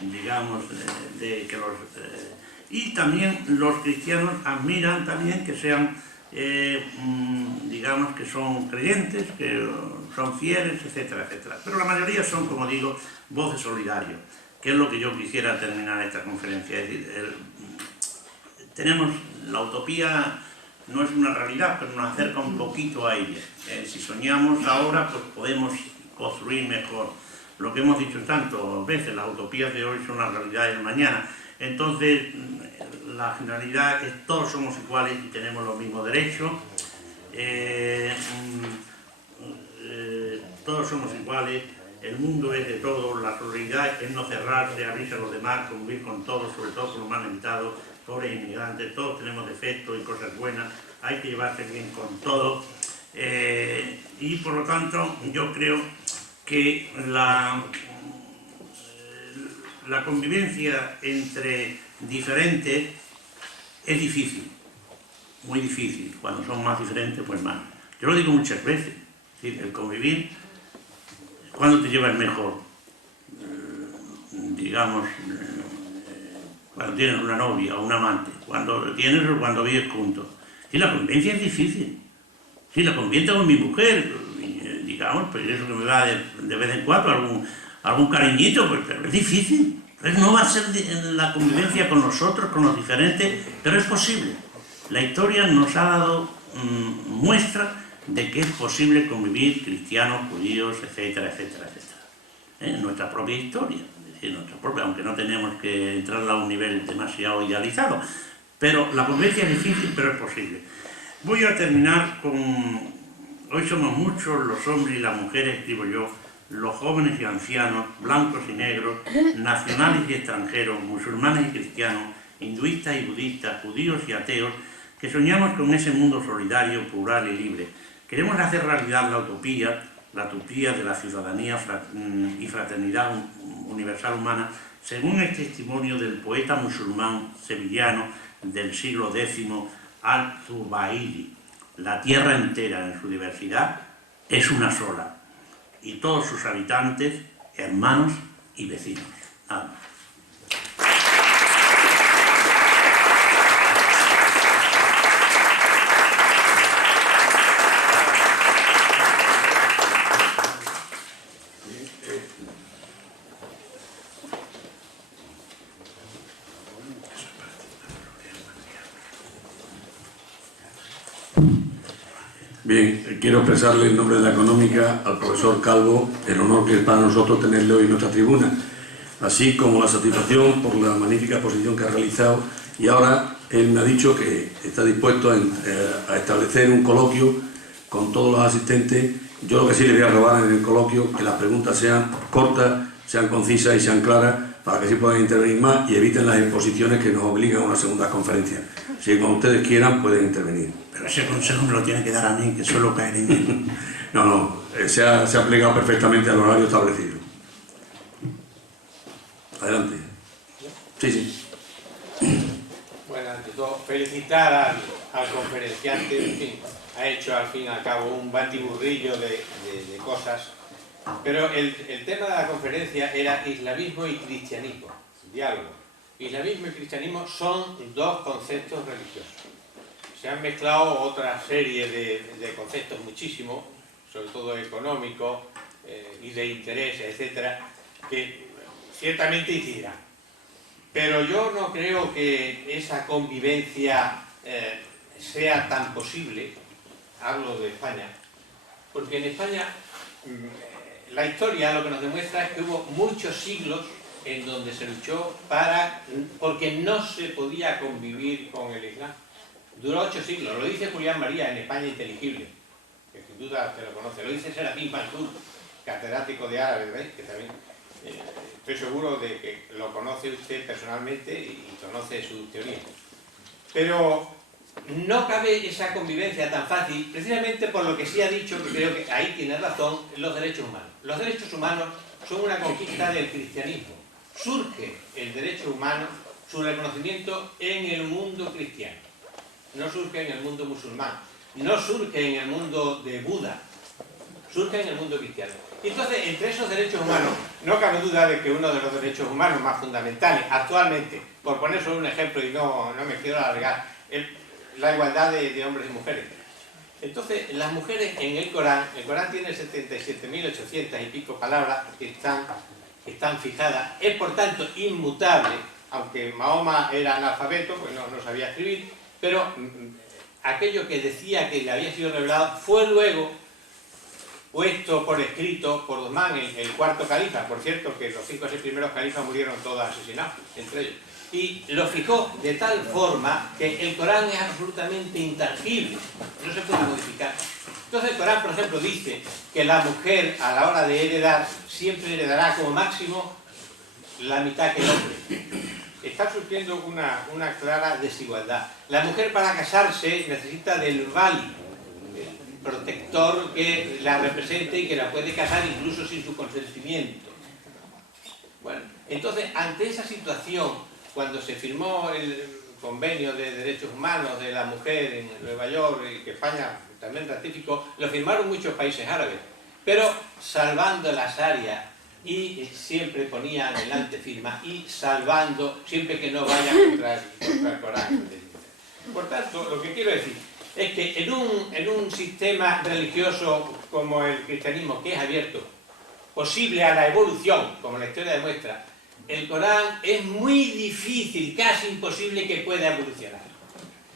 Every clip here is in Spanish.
digamos, de que los... y también los cristianos admiran también que sean, digamos, que son creyentes, que son fieles, etcétera, etcétera. Pero la mayoría son, como digo, voces solidarias, que es lo que yo quisiera terminar esta conferencia. Es decir, tenemos la utopía, no es una realidad, pero nos acerca un poquito a ella. Si soñamos ahora, pues podemos construir mejor. Lo que hemos dicho tantas veces, las utopías de hoy son las realidades de mañana. Entonces, la generalidad es todos somos iguales y tenemos los mismos derechos. Todos somos iguales, el mundo es de todos, la solidaridad es no cerrarse, abrirse a los demás, convivir con todos, sobre todo con los más limitados, pobres inmigrantes, todos tenemos defectos y cosas buenas, hay que llevarse bien con todos. Y por lo tanto, yo creo que la convivencia entre diferentes es difícil, muy difícil. Cuando son más diferentes, pues más. Yo lo digo muchas veces, es decir, el convivir, ¿cuándo te llevas mejor? Digamos, cuando tienes una novia o un amante, cuando tienes o cuando vives juntos. Y la convivencia es difícil. Si la convivencia con mi mujer, digamos, pues eso que me da de vez en cuando algún cariñito, pues pero es difícil. Entonces no va a ser la convivencia con nosotros, con los diferentes, pero es posible. La historia nos ha dado muestra de que es posible convivir cristianos, judíos, etcétera, etcétera, etcétera. Nuestra propia historia, es decir, nuestra propia, aunque no tenemos que entrarla a un nivel demasiado idealizado, pero la convivencia es difícil, pero es posible. Voy a terminar con... Hoy somos muchos los hombres y las mujeres, escribo yo, los jóvenes y ancianos, blancos y negros, nacionales y extranjeros, musulmanes y cristianos, hinduistas y budistas, judíos y ateos, que soñamos con ese mundo solidario, plural y libre. Queremos hacer realidad la utopía de la ciudadanía y fraternidad universal humana, según el testimonio del poeta musulmán sevillano del siglo X, Al-Zubaydi. La tierra entera en su diversidad es una sola, y todos sus habitantes, hermanos y vecinos. Nada más. Bien, quiero expresarle en nombre de la Económica al profesor Calvo el honor que es para nosotros tenerle hoy en nuestra tribuna, así como la satisfacción por la magnífica exposición que ha realizado, y ahora él me ha dicho que está dispuesto a establecer un coloquio con todos los asistentes. Yo lo que sí le voy a robar en el coloquio, que las preguntas sean cortas, sean concisas y sean claras, para que así puedan intervenir más y eviten las exposiciones que nos obligan a una segunda conferencia. Si cuando ustedes quieran pueden intervenir. Pero ese consejo me lo tiene que dar a mí, que suelo caer en él. No, se ha plegado perfectamente al horario establecido. Adelante. Sí. Bueno, ante todo, felicitar al conferenciante, en fin, ha hecho al fin y al cabo un batiburrillo de cosas, pero el tema de la conferencia era islamismo y cristianismo, diálogo. Islamismo y cristianismo son dos conceptos religiosos. Se han mezclado otra serie de conceptos muchísimos, sobre todo económicos y de interés, etcétera, que ciertamente incidirán. Pero yo no creo que esa convivencia sea tan posible, hablo de España, porque en España la historia lo que nos demuestra es que hubo muchos siglos en donde se luchó porque no se podía convivir con el Islam. Duró 8 siglos, lo dice Julián María en España Inteligible, que sin duda te lo conoce, lo dice Serafín Mansur, catedrático de árabe, ¿veis? Que también estoy seguro de que lo conoce usted personalmente y conoce sus teorías. Pero no cabe esa convivencia tan fácil, precisamente por lo que sí ha dicho, que creo que ahí tiene razón, los derechos humanos. Los derechos humanos son una conquista del cristianismo. Surge el derecho humano, su reconocimiento en el mundo cristiano. No surge en el mundo musulmán, no surge en el mundo de Buda. surge en el mundo cristiano. Y entonces, entre esos derechos humanos, no cabe duda de que uno de los derechos humanos más fundamentales actualmente, por poner solo un ejemplo y no me quiero alargar, es la igualdad de hombres y mujeres. Entonces, las mujeres en el Corán tiene 77.800 y pico palabras que están fijadas, es por tanto inmutable, aunque Mahoma era analfabeto, pues no sabía escribir, pero aquello que decía que le había sido revelado fue luego puesto por escrito por Uthman, el cuarto califa. Por cierto, que los 5 o 6 primeros califas murieron todos asesinados, entre ellos. Y lo fijó de tal forma que el Corán es absolutamente intangible, no se puede modificar. Entonces el Corán, por ejemplo, dice que la mujer a la hora de heredar siempre heredará como máximo la mitad que el hombre. Está surgiendo una clara desigualdad. La mujer para casarse necesita del vali, el protector que la represente y que la puede casar incluso sin su consentimiento. Bueno, entonces ante esa situación, cuando se firmó el convenio de derechos humanos de la mujer en Nueva York, y que España también ratificó, lo firmaron muchos países árabes, pero salvando las áreas, y siempre ponía adelante firma, y salvando, siempre que no vaya contra el Corán. Por tanto, lo que quiero decir es que en un sistema religioso como el cristianismo, que es abierto, posible a la evolución, como la historia demuestra, el Corán es muy difícil, casi imposible que pueda evolucionar.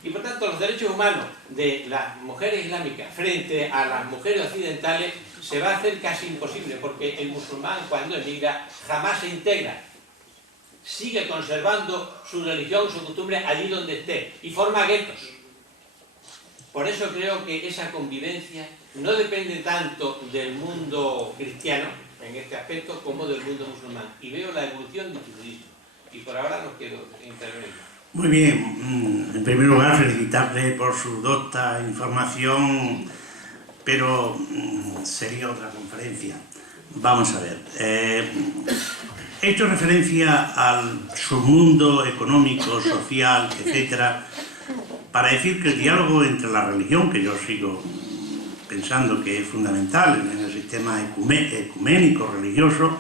Y por tanto los derechos humanos de las mujeres islámicas frente a las mujeres occidentales se va a hacer casi imposible, porque el musulmán cuando emigra jamás se integra. Sigue conservando su religión, su costumbre allí donde esté y forma guetos. Por eso creo que esa convivencia no depende tanto del mundo cristiano, en este aspecto, como del mundo musulmán. Y veo la evolución dificilísima. Y por ahora no quiero intervenir. Muy bien. En primer lugar, felicitarle por su docta información, pero sería otra conferencia. Vamos a ver. He hecho referencia al submundo económico, social, etcétera, para decir que el diálogo entre la religión, que yo sigo pensando que es fundamental en el sistema ecuménico religioso,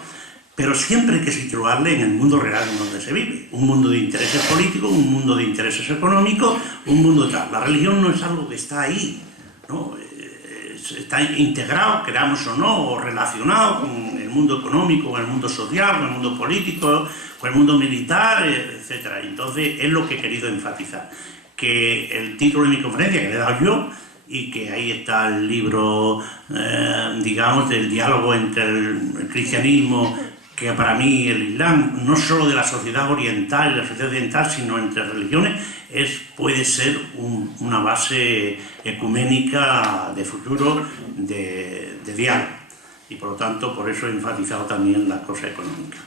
pero siempre hay que situarle en el mundo real en donde se vive. Un mundo de intereses políticos, un mundo de intereses económicos, un mundo tal. La religión no es algo que está ahí, ¿no? Está integrado, queramos o no, o relacionado con el mundo económico, con el mundo social, con el mundo político, con el mundo militar, etc. Entonces, es lo que he querido enfatizar. Que el título de mi conferencia, que le he dado yo, y que ahí está el libro, digamos, del diálogo entre el cristianismo, que para mí el Islam, no solo de la sociedad oriental y la sociedad occidental, sino entre religiones, puede ser una base ecuménica de futuro, de diálogo. Y por lo tanto, por eso he enfatizado también la cosa económica.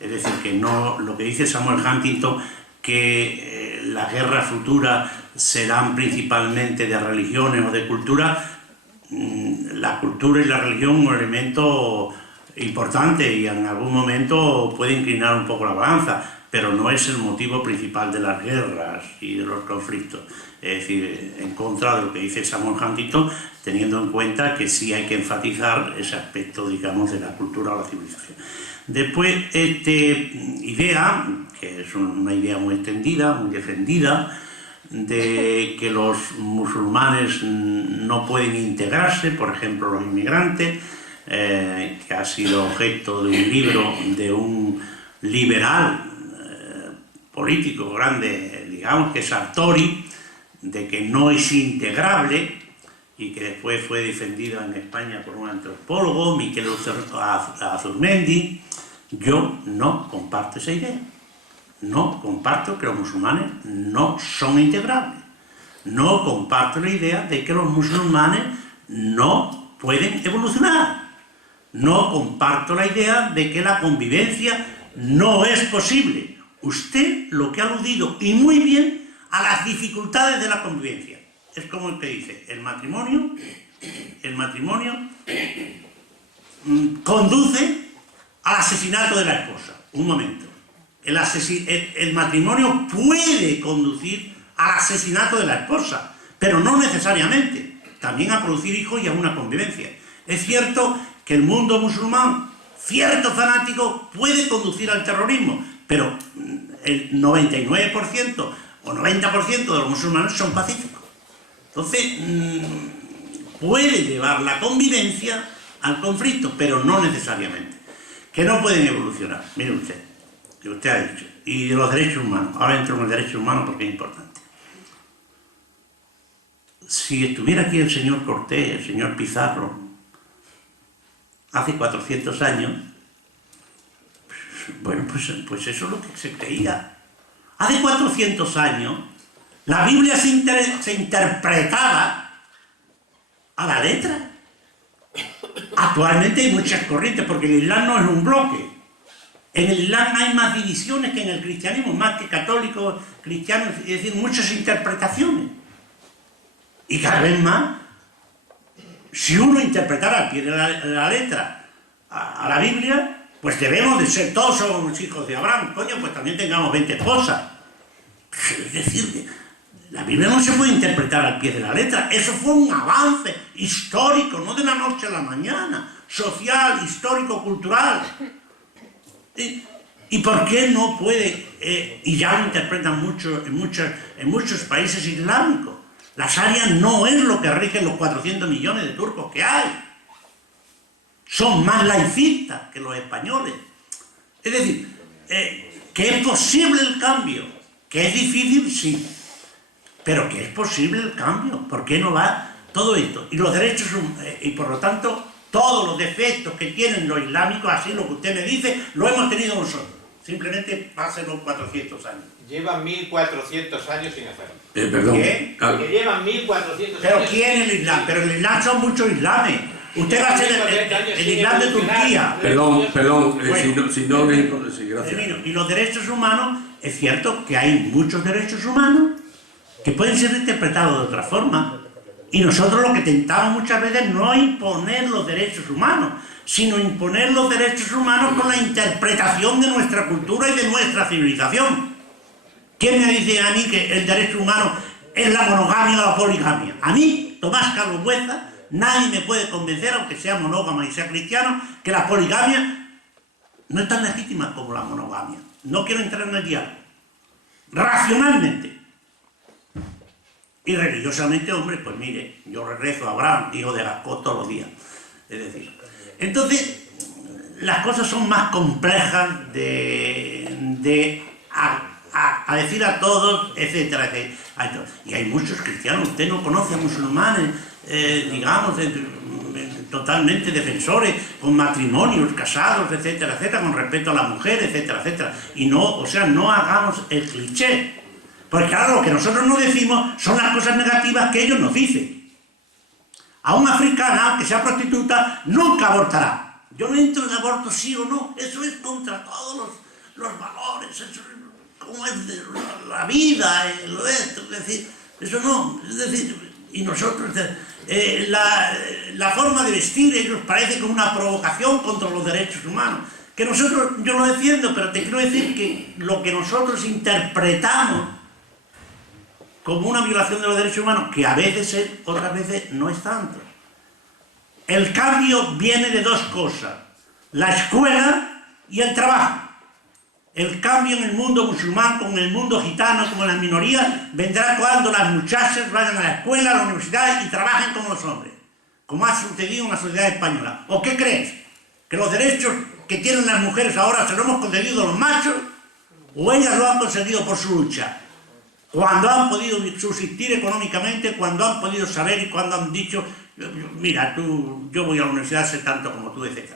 Es decir, que no, lo que dice Samuel Huntington, que las guerras futuras serán principalmente de religiones o de cultura, la cultura y la religión un elemento importante y en algún momento puede inclinar un poco la balanza, pero no es el motivo principal de las guerras y de los conflictos. Es decir, en contra de lo que dice Samuel Huntington, teniendo en cuenta que sí hay que enfatizar ese aspecto, digamos, de la cultura o la civilización. Después, esta idea, que es una idea muy extendida, muy defendida, de que los musulmanes no pueden integrarse, por ejemplo los inmigrantes, que ha sido objeto de un libro de un liberal político grande, digamos, que es Sartori, de que no es integrable, y que después fue defendido en España por un antropólogo, Miquel Azurmendi. Yo no comparto esa idea. No comparto que los musulmanes no son integrables. No comparto la idea de que los musulmanes no pueden evolucionar. No comparto la idea de que la convivencia no es posible. Usted lo que ha aludido, y muy bien, a las dificultades de la convivencia. Es como el que dice, el matrimonio conduce al asesinato de la esposa. Un momento. El matrimonio puede conducir al asesinato de la esposa, pero no necesariamente. También a producir hijos y a una convivencia. Es cierto que el mundo musulmán, cierto fanático, puede conducir al terrorismo, pero el 99% o 90% de los musulmanes son pacíficos. Entonces, puede llevar la convivencia al conflicto, pero no necesariamente. Que no pueden evolucionar. Mire usted, que usted ha dicho. Y de los derechos humanos. Ahora entro en los derechos humanos porque es importante. Si estuviera aquí el señor Cortés, el señor Pizarro, hace 400 años, bueno, pues eso es lo que se creía. Hace 400 años, la Biblia se interpretaba a la letra. Actualmente hay muchas corrientes, porque el Islam no es un bloque. En el Islam hay más divisiones que en el cristianismo, más que católicos, cristianos, es decir, muchas interpretaciones. Y cada vez más, si uno interpretara al pie de la letra a la Biblia, pues debemos de ser, todos somos hijos de Abraham, coño, pues también tengamos 20 esposas. Es decir, la Biblia no se puede interpretar al pie de la letra. Eso fue un avance histórico, no de la noche a la mañana, social, histórico, cultural. ¿Y por qué no puede? Y ya lo interpretan mucho en muchos países islámicos. La Sharia no es lo que rigen los 400 millones de turcos que hay. Son más laicistas que los españoles. Es decir, que es posible el cambio, que es difícil, sí, pero que es posible el cambio. ¿Por qué no va todo esto? Y los derechos, y por lo tanto, todos los defectos que tienen los islámicos, así lo que usted me dice, lo hemos tenido nosotros. Simplemente pasen los 400 años. Llevan 1400 años sin hacerlo. Perdón. ¿Qué? Que llevan 1400 ¿Pero años. quién es el Islam? Pero el Islam son muchos islames. Usted va a ser el Islam de Turquía. Perdón, Bueno, si no le importa, sí, gracias. Termino. Y los derechos humanos, es cierto que hay muchos derechos humanos que pueden ser interpretados de otra forma. Y nosotros lo que tentamos muchas veces no es imponer los derechos humanos, sino imponer los derechos humanos con la interpretación de nuestra cultura y de nuestra civilización. ¿Quién me dice a mí que el derecho humano es la monogamia o la poligamia? A mí, Tomás Carlos Bueza, nadie me puede convencer, aunque sea monógama y sea cristiano, que la poligamia no es tan legítima como la monogamia. No quiero entrar en el diálogo. Racionalmente. Y religiosamente, hombre, pues mire, yo rezo a Abraham, hijo de Jacob, todos los días. Es decir, entonces, las cosas son más complejas a decir a todos, etcétera, etcétera. Y hay muchos cristianos, usted no conoce a musulmanes, digamos, totalmente defensores, con matrimonios, casados, etcétera, etcétera, con respeto a la mujer, etcétera, etcétera. Y no, o sea, no hagamos el cliché. Porque claro, lo que nosotros no decimos son las cosas negativas que ellos nos dicen. A una africana, aunque sea prostituta, nunca abortará. Yo no entro en aborto sí o no, eso es contra todos los valores, eso es como es la vida, lo esto, es decir, eso no, es decir, y nosotros, la forma de vestir, ellos parece como una provocación contra los derechos humanos, que nosotros, yo lo defiendo, pero te quiero decir que lo que nosotros interpretamos como una violación de los derechos humanos, que a veces es, otras veces no es tanto. El cambio viene de dos cosas, la escuela y el trabajo. El cambio en el mundo musulmán, con el mundo gitano, como en las minorías, vendrá cuando las muchachas vayan a la escuela, a la universidad y trabajen como los hombres, como ha sucedido en la sociedad española. ¿O qué crees? ¿Que los derechos que tienen las mujeres ahora se los hemos concedido a los machos? ¿O ellas lo han conseguido por su lucha? Cuando han podido subsistir económicamente, cuando han podido saber y cuando han dicho, mira, yo voy a la universidad, sé tanto como tú, etc.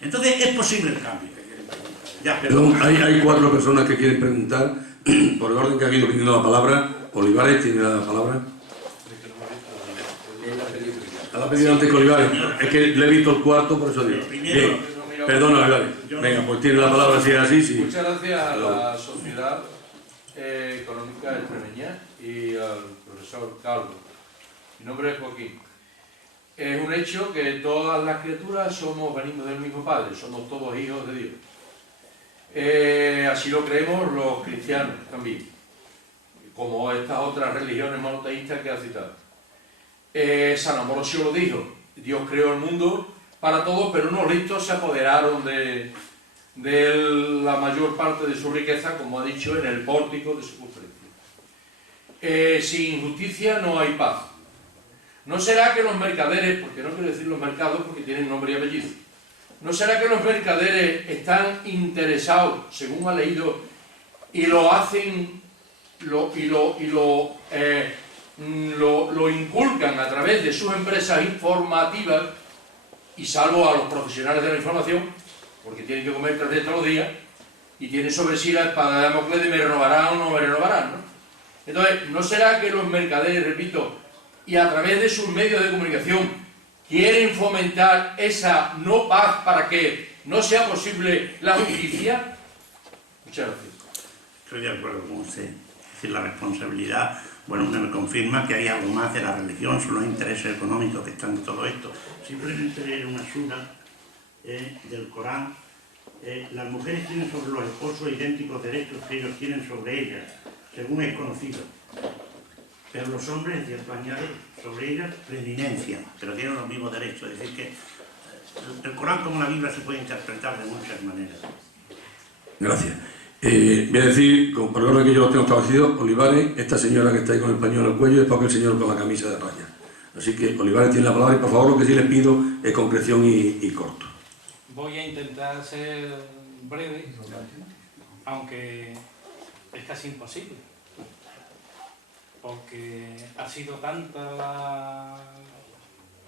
Entonces es posible el cambio. Ya, Perdón, hay 4 personas que quieren preguntar, por el orden que ha ido pidiendo la palabra. Olivares tiene la palabra. ¿La ha pedido antes que Olivares? Es que le he visto el cuarto, por eso digo. Bien, perdona, Olivares. Venga, pues tiene la palabra si es así. Sí. Muchas gracias a la Sociedad Económica Extremeña y al profesor Calvo. Mi nombre es Joaquín. Es un hecho que todas las criaturas venimos del mismo Padre, somos todos hijos de Dios. Así lo creemos los cristianos también, como estas otras religiones monoteístas que ha citado. San Ambrosio lo dijo, Dios creó el mundo para todos, pero unos ricos se apoderaron de la mayor parte de su riqueza, como ha dicho, en el pórtico de su conferencia. Sin justicia no hay paz. ¿No será que los mercaderes, porque no quiero decir los mercados porque tienen nombre y apellido, no será que los mercaderes están interesados, según ha leído, y lo hacen, lo inculcan a través de sus empresas informativas, y salvo a los profesionales de la información, porque tienen que comer 3 veces todos los días, y tienen sobre sí la espada de Damocles de me renovarán o no me renovarán, ¿no? Entonces, ¿no será que los mercaderes, repito, y a través de sus medios de comunicación, quieren fomentar esa no paz para que no sea posible la justicia? Muchas gracias. Estoy de acuerdo con usted. Es decir, la responsabilidad, bueno, me confirma que hay algo más de la religión, son los intereses económicos que están en todo esto. Simplemente leer una sura del Corán. Las mujeres tienen sobre los esposos idénticos derechos que ellos tienen sobre ellas, según es conocido. Pero los hombres, cierto, añade sobre ellas preeminencia, pero tienen los mismos derechos. Es decir, que el Corán como la Biblia se puede interpretar de muchas maneras. Gracias. Voy a decir, con perdón que yo lo tengo establecido, Olivares, esta señora que está ahí con el pañuelo en el cuello, es para que el señor con la camisa de raya. Así que Olivares tiene la palabra y por favor lo que sí les pido es concreción y corto. Voy a intentar ser breve, aunque es casi imposible, porque ha sido tanta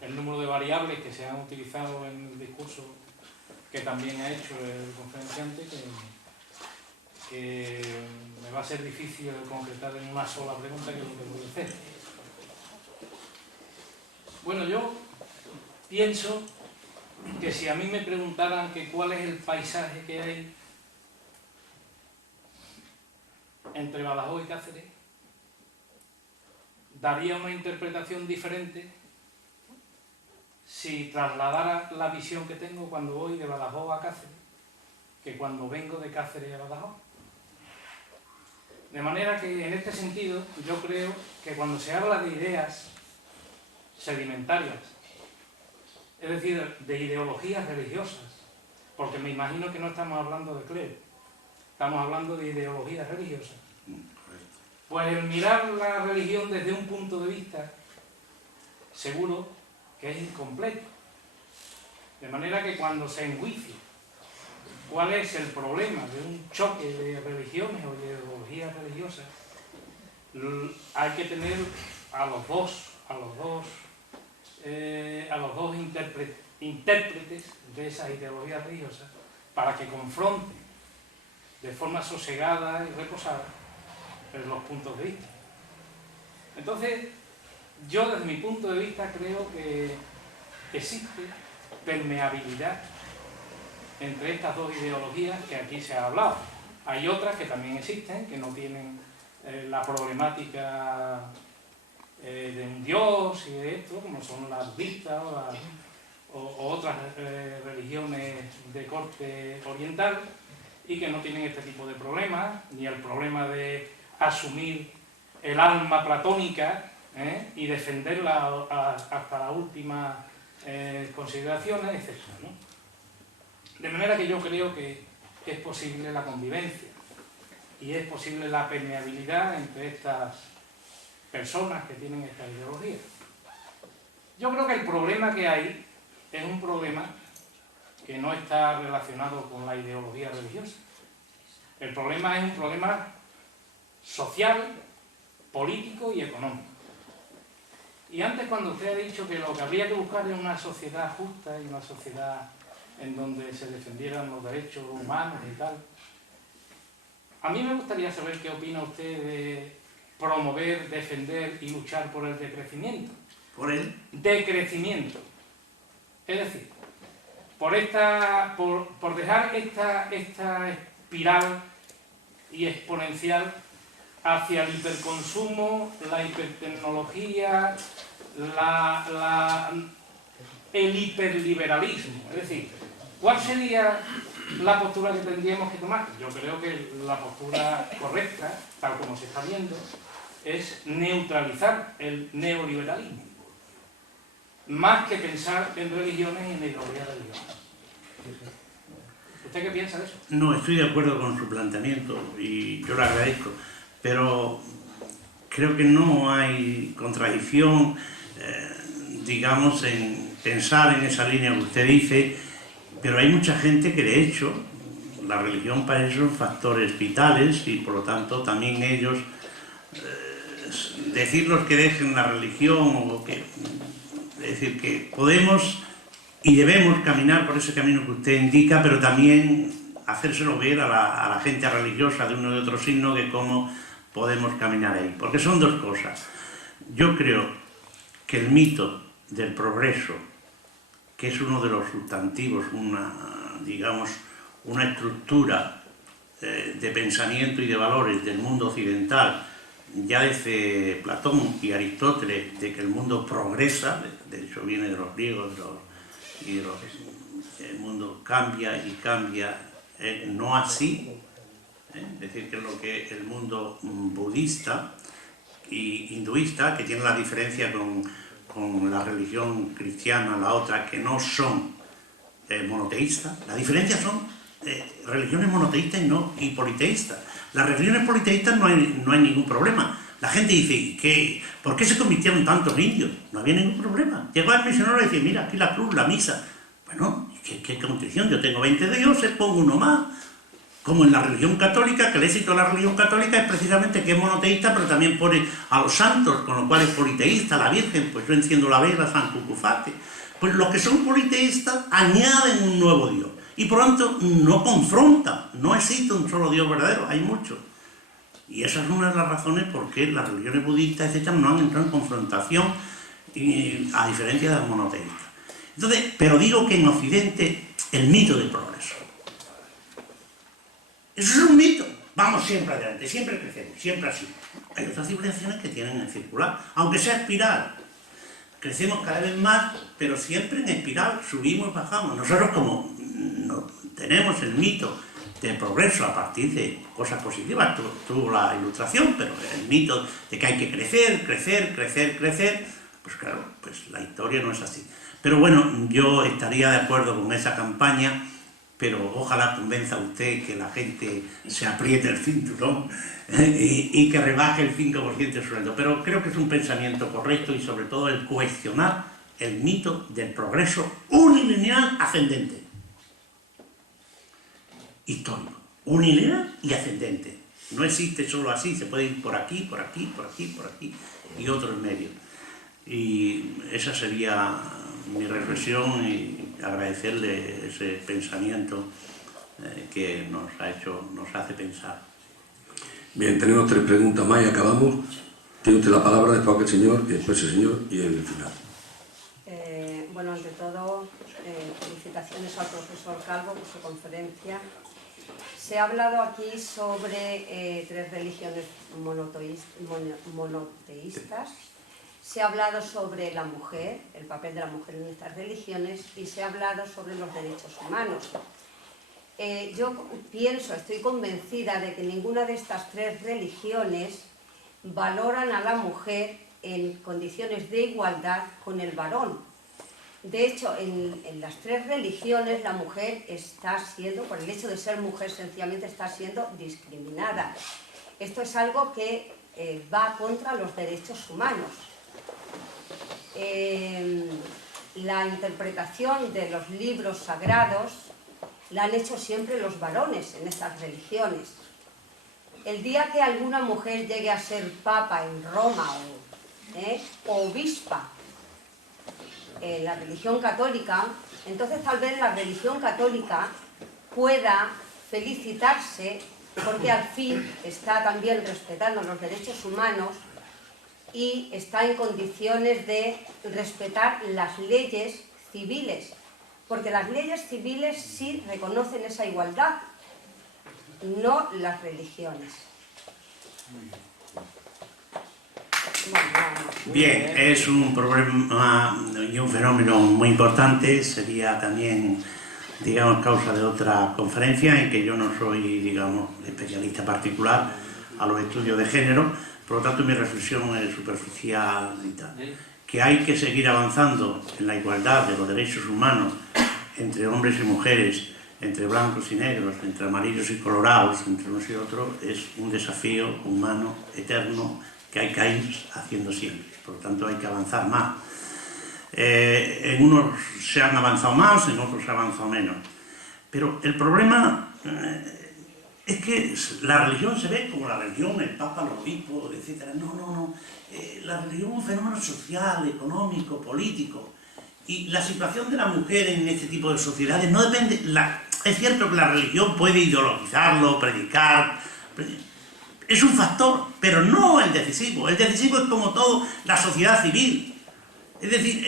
el número de variables que se han utilizado en el discurso que también ha hecho el conferenciante que me va a ser difícil concretar en una sola pregunta, que es lo que voy a hacer. Bueno, yo pienso que si a mí me preguntaran que cuál es el paisaje que hay entre Badajoz y Cáceres, daría una interpretación diferente si trasladara la visión que tengo cuando voy de Badajoz a Cáceres que cuando vengo de Cáceres a Badajoz. De manera que en este sentido yo creo que cuando se habla de ideas sedimentarias, es decir, de ideologías religiosas, porque me imagino que no estamos hablando de clero, estamos hablando de ideologías religiosas, pues el mirar la religión desde un punto de vista seguro que es incompleto. De manera que cuando se enjuicia cuál es el problema de un choque de religiones o de ideologías religiosas, hay que tener a los dos intérpretes de esas ideologías religiosas para que confronten de forma sosegada y reposada los puntos de vista. Entonces, yo desde mi punto de vista creo que existe permeabilidad entre estas dos ideologías que aquí se ha hablado. Hay otras que también existen, que no tienen la problemática de un dios y de esto, como son las budistas o otras religiones de corte oriental, y que no tienen este tipo de problemas, ni el problema de asumir el alma platónica y defenderla hasta las últimas consideraciones, etc., ¿no? De manera que yo creo que es posible la convivencia y es posible la permeabilidad entre estas personas que tienen esta ideología. Yo creo que el problema que hay es un problema que no está relacionado con la ideología religiosa. El problema es un problema social, político y económico. Y antes, cuando usted ha dicho que lo que habría que buscar es una sociedad justa y una sociedad en donde se defendieran los derechos humanos y tal, a mí me gustaría saber qué opina usted de promover, defender y luchar por el decrecimiento. ¿Por el? Decrecimiento. Es decir, por dejar esta espiral y exponencial hacia el hiperconsumo, la hipertecnología, el hiperliberalismo. Es decir, ¿cuál sería la postura que tendríamos que tomar? Yo creo que la postura correcta, tal como se está viendo, es neutralizar el neoliberalismo. más que pensar en religiones y en ideologías religiosas. ¿Usted qué piensa de eso? No, estoy de acuerdo con su planteamiento y yo lo agradezco, pero creo que no hay contradicción, digamos, en pensar en esa línea que usted dice, pero hay mucha gente que de hecho la religión para ellos son factores vitales y por lo tanto también ellos, decirlos que dejen la religión o que, es decir, que podemos y debemos caminar por ese camino que usted indica, pero también hacérselo ver a la gente religiosa de uno y de otro signo de cómo podemos caminar ahí, porque son dos cosas. Yo creo que el mito del progreso, que es uno de los sustantivos, digamos, una estructura de pensamiento y de valores del mundo occidental, ya desde Platón y Aristóteles, de que el mundo progresa, de hecho viene de los griegos, el mundo cambia y cambia, no así, es decir, que es lo que el mundo budista y hinduista, que tiene la diferencia con la religión cristiana, la otra, que no son monoteístas. La diferencia son religiones monoteístas y politeístas. Las religiones politeístas no hay ningún problema. La gente dice, ¿por qué se convirtieron tantos indios? No había ningún problema. Llegó el misionero y dice, mira, aquí la cruz, la misa. Bueno, ¿qué condición? Yo tengo 20 dioses, pongo uno más. Como en la religión católica, que el éxito de la religión católica es precisamente que es monoteísta, pero también pone a los santos, con lo cual es politeísta, la Virgen, pues yo enciendo la vela, San Cucufate. Pues los que son politeístas añaden un nuevo Dios. Y por lo tanto no confrontan, no existe un solo Dios verdadero, hay muchos. Y esa es una de las razones por qué las religiones budistas, etc., no han entrado en confrontación, a diferencia de las monoteístas. Entonces, pero digo que en Occidente el mito del progreso. Eso es un mito. Vamos siempre adelante, siempre crecemos, siempre así. Hay otras civilizaciones que tienen en circular, aunque sea espiral. Crecemos cada vez más, pero siempre en espiral, subimos y bajamos. Nosotros como no tenemos el mito del progreso a partir de cosas positivas, tuvo la ilustración, pero el mito de que hay que crecer, pues claro, pues la historia no es así. Pero bueno, yo estaría de acuerdo con esa campaña, pero ojalá convenza a usted que la gente se apriete el cinturón y que rebaje el 5% de sueldo. Pero creo que es un pensamiento correcto y sobre todo el cuestionar el mito del progreso unilineal ascendente. Histórico. Unilineal y ascendente. No existe solo así, se puede ir por aquí, por aquí, por aquí, por aquí y otro en medio. Y esa sería mi reflexión y agradecerle ese pensamiento que nos hace pensar. Bien, tenemos 3 preguntas más y acabamos. Tiene usted la palabra, después aquel señor, y después el señor, y el final. Bueno, ante todo, felicitaciones al profesor Calvo por su conferencia. Se ha hablado aquí sobre 3 religiones monoteístas. Se ha hablado sobre la mujer, el papel de la mujer en estas religiones, y se ha hablado sobre los derechos humanos. Yo estoy convencida de que ninguna de estas 3 religiones valoran a la mujer en condiciones de igualdad con el varón. De hecho, en las 3 religiones la mujer está siendo, por el hecho de ser mujer, sencillamente está siendo discriminada. Esto es algo que va contra los derechos humanos. La interpretación de los libros sagrados la han hecho siempre los varones en estas religiones. El día que alguna mujer llegue a ser papa en Roma o obispa en la religión católica, entonces tal vez la religión católica pueda felicitarse porque al fin está también respetando los derechos humanos y está en condiciones de respetar las leyes civiles, porque las leyes civiles sí reconocen esa igualdad, no las religiones. Bien, es un problema y un fenómeno muy importante, sería también, digamos, causa de otra conferencia en que yo no soy, digamos, especialista particular a los estudios de género, por lo tanto mi reflexión es superficial y tal. que hay que seguir avanzando en la igualdad de los derechos humanos entre hombres y mujeres, entre blancos y negros, entre amarillos y colorados, entre unos y otros, es un desafío humano eterno que hay que ir haciendo siempre. Por lo tanto, hay que avanzar más. En unos se han avanzado más, en otros se ha avanzado menos. Pero el problema es que la religión se ve como la religión, el Papa, los obispos, etc. No. La religión es un fenómeno social, económico, político. Y la situación de la mujer en este tipo de sociedades no depende... Es cierto que la religión puede ideologizarlo, predicar... Es un factor, pero no el decisivo. El decisivo es, como todo, la sociedad civil. Es decir,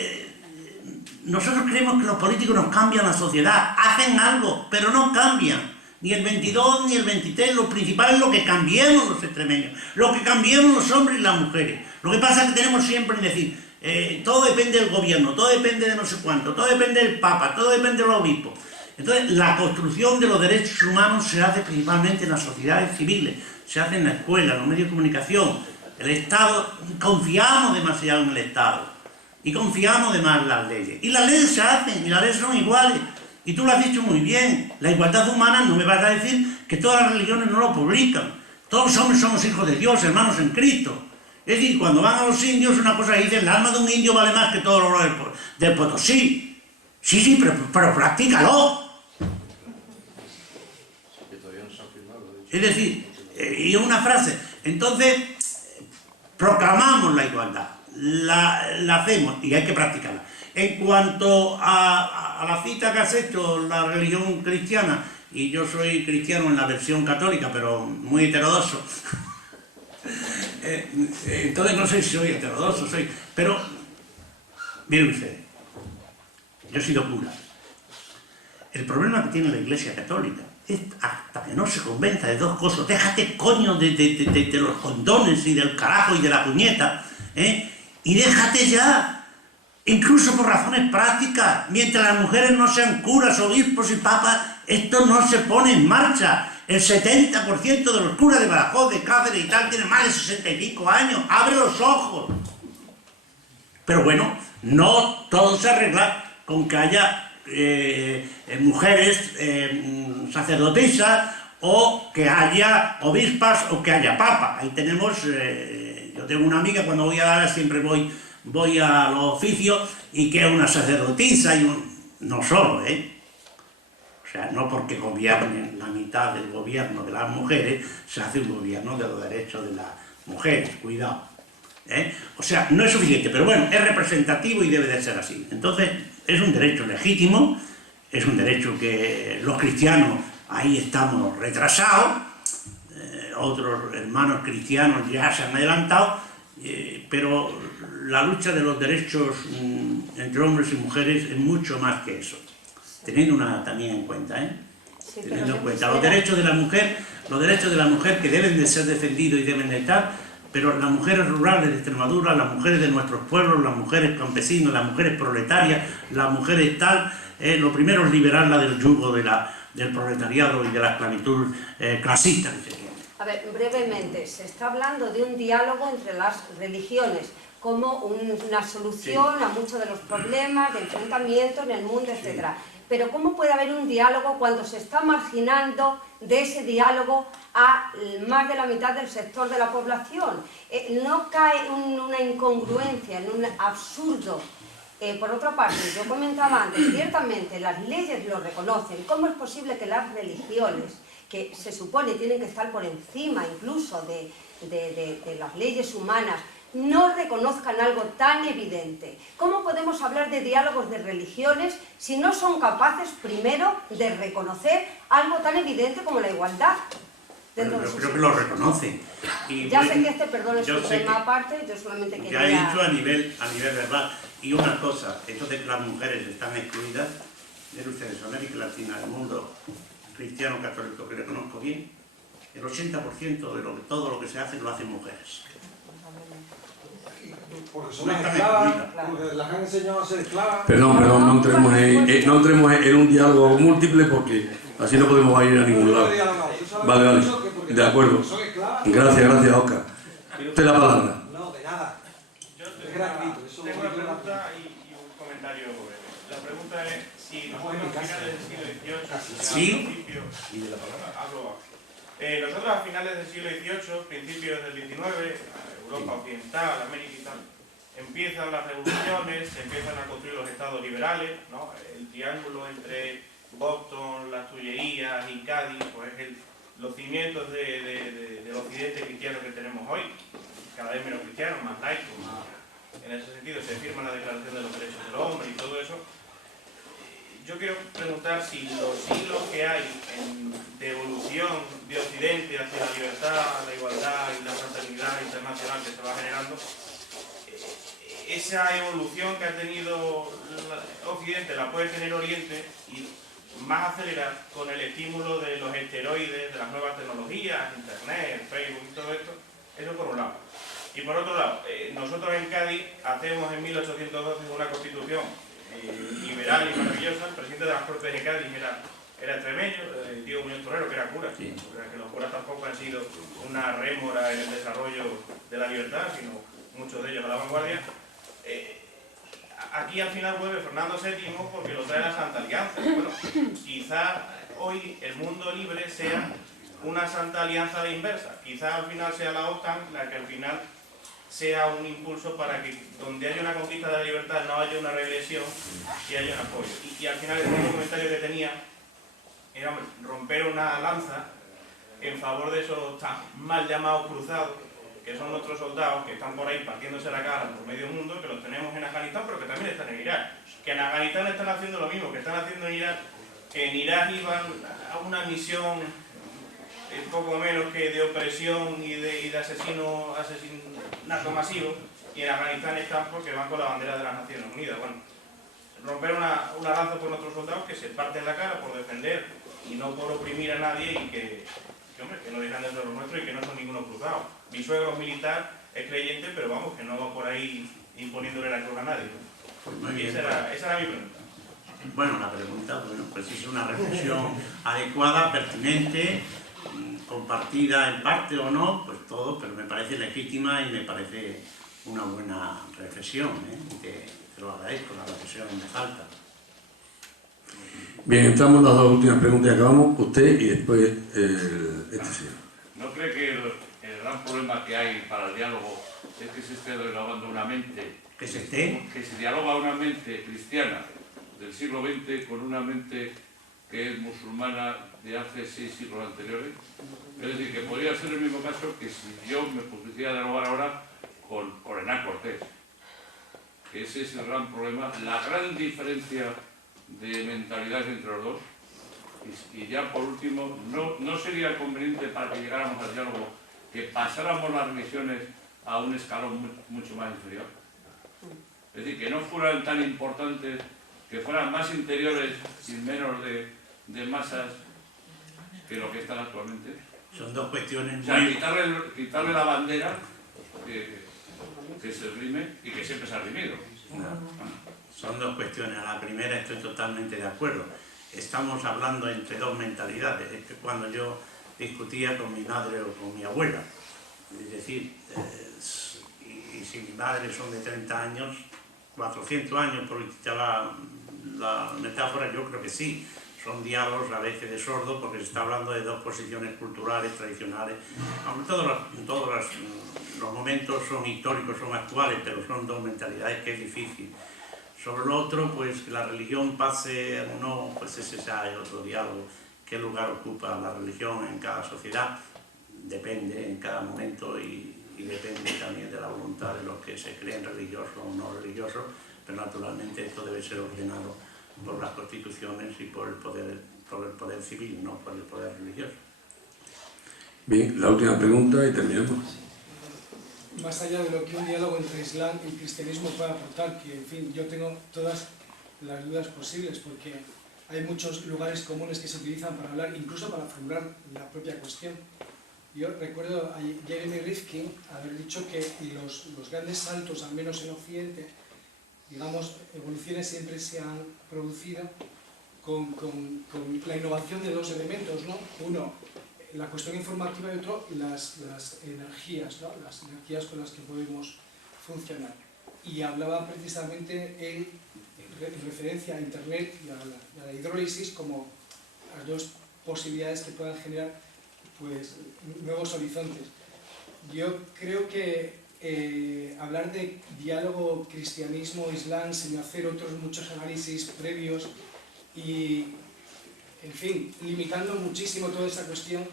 nosotros creemos que los políticos nos cambian la sociedad, hacen algo, pero no cambian. Ni el 22 ni el 23, lo principal es lo que cambiemos los extremeños, lo que cambiemos los hombres y las mujeres. Lo que pasa es que tenemos siempre en decir, todo depende del gobierno, todo depende de no sé cuánto, todo depende del Papa, todo depende de los obispos. Entonces, la construcción de los derechos humanos se hace principalmente en las sociedades civiles, se hace en la escuela, en los medios de comunicación. El Estado, confiamos demasiado en el Estado y confiamos de más en las leyes. Y las leyes se hacen, y las leyes son iguales. Y tú lo has dicho muy bien, la igualdad humana, no me vas a decir que todas las religiones no lo publican. Todos los hombres somos hijos de Dios, hermanos en Cristo. Es decir, cuando van a los indios, una cosa que dicen, el alma de un indio vale más que todo el oro del Potosí. Sí, pero practícalo. Es decir, y una frase, entonces proclamamos la igualdad, la hacemos y hay que practicarla. En cuanto a la cita que has hecho, la religión cristiana, y yo soy cristiano en la versión católica, pero muy heterodoxo, entonces no sé si soy heterodoxo, pero miren ustedes, yo he sido cura. El problema que tiene la Iglesia Católica es, hasta que no se convenza de dos cosas, déjate coño de los condones y del carajo y de la puñeta, y déjate ya, incluso por razones prácticas, mientras las mujeres no sean curas, obispos y papas, esto no se pone en marcha. El 70% de los curas de Badajoz, de Cáceres y tal, tienen más de 65 años, abre los ojos. Pero bueno, no todo se arregla con que haya mujeres sacerdotisas, o que haya obispas, o que haya papas. Ahí tenemos, yo tengo una amiga, cuando voy a dar siempre voy a los oficios, y que es una sacerdotisa, no solo, o sea, no porque gobiernen la mitad del gobierno de las mujeres, se hace un gobierno de los derechos de las mujeres, cuidado. O sea, no es suficiente, pero bueno, es representativo y debe de ser así. Entonces, es un derecho legítimo, es un derecho que los cristianos ahí estamos retrasados, otros hermanos cristianos ya se han adelantado, pero la lucha de los derechos entre hombres y mujeres es mucho más que eso, teniendo también en cuenta, Sí, teniendo en cuenta los derechos de la mujer que deben de ser defendidos y deben de estar. Pero las mujeres rurales de Extremadura, las mujeres de nuestros pueblos, las mujeres campesinas, las mujeres proletarias, las mujeres tal, lo primero es liberarla del yugo del proletariado y de la esclavitud clasista. A ver, brevemente, se está hablando de un diálogo entre las religiones como una solución a muchos de los problemas de enfrentamiento en el mundo, etc. Pero ¿cómo puede haber un diálogo cuando se está marginando de ese diálogo a más de la mitad del sector de la población? No cae una incongruencia, en un absurdo. Por otra parte, yo comentaba antes, ciertamente las leyes lo reconocen. ¿Cómo es posible que las religiones, que se supone tienen que estar por encima incluso de las leyes humanas, no reconozcan algo tan evidente? ¿Cómo podemos hablar de diálogos de religiones si no son capaces primero de reconocer algo tan evidente como la igualdad? Yo creo que lo reconocen. Y ya sé que perdón, es un tema que, aparte, yo solamente quería... Ya he dicho a nivel verbal. Y una cosa, esto de que las mujeres están excluidas, miren ustedes, en América Latina, el mundo cristiano católico que le conozco bien, el 80% de todo lo que se hace lo hacen mujeres. Porque son esclavas, porque las han enseñado a ser esclavas. Perdón, no entremos en un diálogo múltiple, porque así no podemos ir a ningún lado. Vale, de acuerdo. Gracias, Oscar. Usted la palabra. No, de nada. Es gratuito, eso Sí, nosotros a finales del siglo XVIII, Sí. nosotros a finales del siglo XVIII, principios del XIX, Europa Occidental, América y tal, empiezan las revoluciones, se empiezan a construir los estados liberales, ¿no? El triángulo entre Boston, las Tullerías y Cádiz, pues es los cimientos del occidente cristiano que tenemos hoy, cada vez menos cristiano, más laico, más... En ese sentido se firma la Declaración de los Derechos del Hombre y todo eso. Yo quiero preguntar si los siglos que hay de evolución de Occidente hacia la libertad, la igualdad y la fraternidad internacional que se va generando, esa evolución que ha tenido Occidente la puede tener Oriente y más acelerar con el estímulo de los esteroides, de las nuevas tecnologías, Internet, Facebook y todo esto. Eso por un lado. Y por otro lado, nosotros en Cádiz hacemos en 1812 una constitución liberal y maravillosa. El presidente de las Cortes de Cádiz era extremeño, Diego Muñoz Torrero, que era cura. Sí. Que los curas tampoco han sido una rémora en el desarrollo de la libertad, sino muchos de ellos a la vanguardia. Aquí al final vuelve Fernando VII porque lo trae la Santa Alianza. Bueno, quizá hoy el mundo libre sea una Santa Alianza de inversa. Quizá al final sea la OTAN la que al final sea un impulso para que donde haya una conquista de la libertad no haya una regresión y haya un apoyo. Y al final el único comentario que tenía era romper una lanza en favor de esos tan mal llamados cruzados, que son nuestros soldados que están por ahí partiéndose la cara por medio mundo, que los tenemos en Afganistán, pero que también están en Irak. Que en Afganistán están haciendo lo mismo que están haciendo en Irak, que en Irak iban a una misión poco menos que de opresión y de asesinato masivo, y en Afganistán están porque van con la bandera de las Naciones Unidas. Bueno, romper una lanza por nuestros soldados que se parten la cara por defender y no por oprimir a nadie y que no dejan de ser los nuestros y que no son ninguno cruzado. Mi suegro es militar, es creyente, pero vamos, que no va por ahí imponiéndole la cruz a nadie. Pues muy bien, esa era mi pregunta. Bueno, la pregunta, pues es una reflexión adecuada, pertinente, compartida en parte o no, pues todo, pero me parece legítima y me parece una buena reflexión, ¿eh? Te lo agradezco, la reflexión me falta. Bien, entramos en las dos últimas preguntas y acabamos. Usted y después este señor. ¿No cree que el gran problema que hay para el diálogo es que se esté dialogando una mente... ¿Que se esté? Que se dialoga una mente cristiana del siglo XX con una mente que es musulmana de hace 6 siglos anteriores? Es decir, que podría ser el mismo caso que si yo me pusiera a dialogar ahora con Hernán Cortés. Que ese es el gran problema, la gran diferencia de mentalidad entre los dos. Y ya por último, no sería conveniente para que llegáramos al diálogo que pasáramos las misiones a un escalón mucho más inferior. Es decir, que no fueran tan importantes, que fueran más interiores y menos de masas que lo que están actualmente. Son dos cuestiones muy... O sea, quitarle la bandera que se rime y que siempre se ha rimido. No. Son dos cuestiones. A la primera estoy totalmente de acuerdo. Estamos hablando entre dos mentalidades. Es que cuando yo discutía con mi madre o con mi abuela, es decir, y si mi madre son de 30 años, 400 años, por utilizar la metáfora, yo creo que sí. Son diálogos a veces de sordo porque se está hablando de dos posiciones culturales, tradicionales. Aunque todos los momentos son históricos, son actuales, pero son dos mentalidades que es difícil. Sobre lo otro, pues que la religión pase o no, pues ese es otro diálogo. ¿Qué lugar ocupa la religión en cada sociedad? Depende en cada momento y depende también de la voluntad de los que se creen religiosos o no religiosos, pero naturalmente esto debe ser ordenado por las constituciones y por el poder civil, no por el poder religioso. Bien, la última pregunta y terminamos. Más allá de lo que un diálogo entre Islam y cristianismo puede aportar, que en fin, yo tengo todas las dudas posibles porque hay muchos lugares comunes que se utilizan para hablar, incluso para formular la propia cuestión. Yo recuerdo a Jeremy Rifkin haber dicho que los grandes saltos, al menos en Occidente, digamos, evoluciones siempre se han producido con la innovación de dos elementos, ¿no? Uno, la cuestión informativa y otro, las energías, ¿no? Las energías con las que podemos funcionar. Y hablaba precisamente él, referencia a Internet y a la hidrólisis como las dos posibilidades que puedan generar pues, nuevos horizontes. Yo creo que hablar de diálogo cristianismo-islam sin hacer otros muchos análisis previos y, en fin, limitando muchísimo toda esta cuestión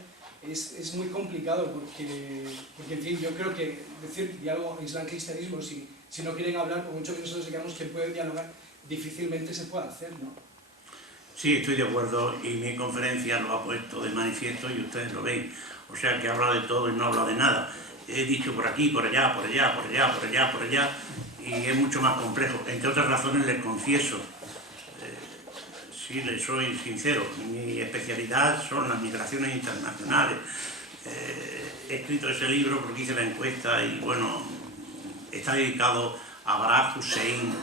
es muy complicado porque, en fin, yo creo que decir diálogo islam-cristianismo, si no quieren hablar, por mucho que nosotros digamos que pueden dialogar, difícilmente se puede hacer, ¿no? Sí, estoy de acuerdo y mi conferencia lo ha puesto de manifiesto y ustedes lo ven. O sea que habla de todo y no habla de nada. He dicho por aquí, por allá, por allá, por allá, por allá, por allá, y es mucho más complejo. Entre otras razones les confieso, sí, les soy sincero, mi especialidad son las migraciones internacionales. He escrito ese libro porque hice la encuesta y bueno, está dedicado a Barack Hussein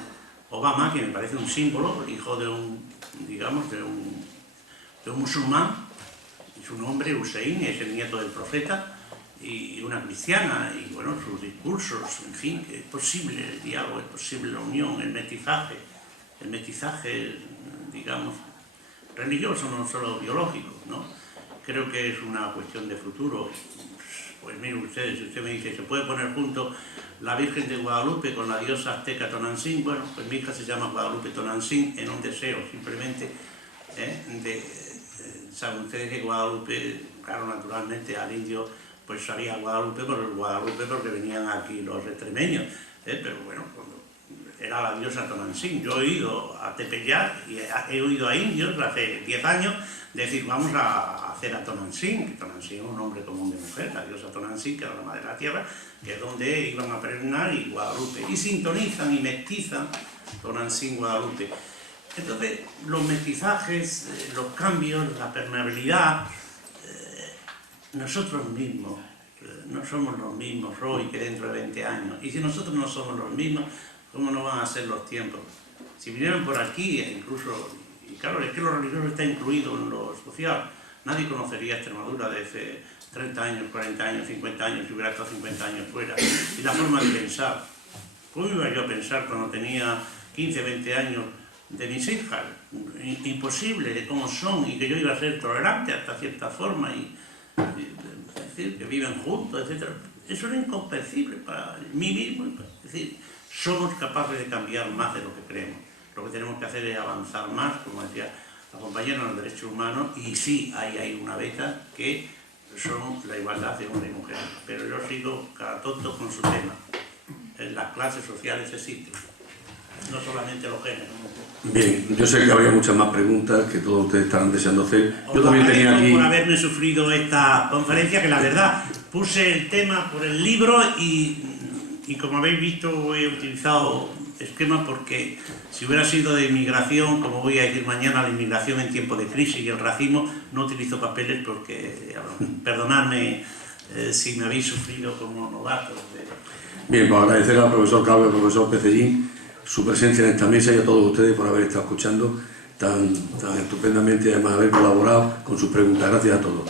Obama, que me parece un símbolo, hijo de un, digamos, de un musulmán, y su nombre Hussein es el nieto del profeta, y una cristiana, y bueno, sus discursos, en fin, que es posible el diálogo, es posible la unión, el mestizaje, digamos, religioso, no solo biológico, ¿no? Creo que es una cuestión de futuro. Pues miren ustedes, si usted me dice, ¿se puede poner junto la Virgen de Guadalupe con la diosa azteca Tonantzin? Bueno, pues mi hija se llama Guadalupe Tonantzin en un deseo, simplemente, saben ustedes que Guadalupe, claro, naturalmente al indio pues salía Guadalupe porque venían aquí los extremeños, pero bueno, era la diosa Tonantzin. Yo he ido a Tepeyac y he oído a indios hace 10 años decir, vamos a hacer a Tonantzin, que Tonantzin es un nombre común de mujer, la diosa Tonantzin, que era la madre de la tierra, que es donde iban a peregrinar, y Guadalupe, y sintonizan y mestizan Tonantzin, Guadalupe. Entonces, los mestizajes, los cambios, la permeabilidad, nosotros mismos no somos los mismos hoy que dentro de 20 años. Y si nosotros no somos los mismos, ¿cómo no van a ser los tiempos? Si vinieran por aquí, incluso, y claro, es que lo religioso está incluido en lo social. Nadie conocería Extremadura de hace 30 años, 40 años, 50 años, si hubiera estado 50 años fuera. Y la forma de pensar. ¿Cómo iba yo a pensar cuando tenía 15, 20 años de mis hijas? Imposible, de cómo son, y que yo iba a ser tolerante hasta cierta forma, es decir, que viven juntos, etc. Eso era incomprensible para mí mismo. Es decir, somos capaces de cambiar más de lo que creemos. Lo que tenemos que hacer es avanzar más, como decía la compañera, en los derechos humanos, y sí, hay una beta que son la igualdad de hombre y mujer. Pero yo sigo cada tonto con su tema. Las clases sociales existen, no solamente los géneros. Bien, yo sé que habría muchas más preguntas que todos ustedes estarán deseando hacer. Yo también tenía aquí... por haberme sufrido esta conferencia, que la verdad puse el tema por el libro y como habéis visto he utilizado esquemas porque si hubiera sido de inmigración, como voy a decir mañana, la inmigración en tiempos de crisis y el racismo, no utilizo papeles porque, perdonadme si me habéis sufrido como novatos. Bien, pues agradecer al profesor Calvo y al profesor Pecellín su presencia en esta mesa y a todos ustedes por haber estado escuchando tan estupendamente y además haber colaborado con sus preguntas. Gracias a todos.